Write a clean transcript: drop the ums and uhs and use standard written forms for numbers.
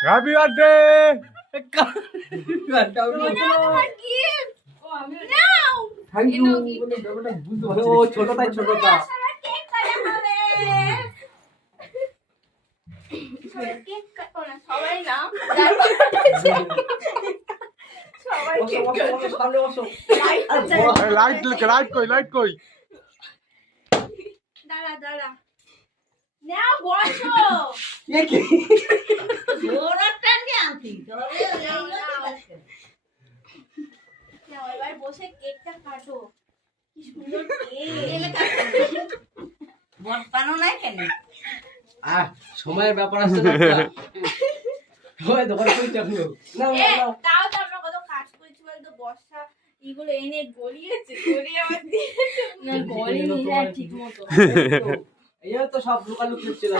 Happy birthday. Thank you. ও ছোটটাই ছোটটা। সবাই না সবাই সামনে বসো। লাইট কই দাঁড়া দাঁড়া নাও বসো এ কি? নাও এবার বসে কেকটা কাটো কি সুন্দর কেক বটপানো নাই কেন সময়ের ব্যাপার আছে না একটা? ওই দোকান থেকে চাকরি নাও এ, নাও তাও তো আমরা কত কাজ করেছি বলতো বর্ষা এগুলো এনে গলিয়েছে গলিয়ে আবার দিয়েছে না গলি নিয়ে ঠিক মতো এই তো সব লুকালুকি ছিল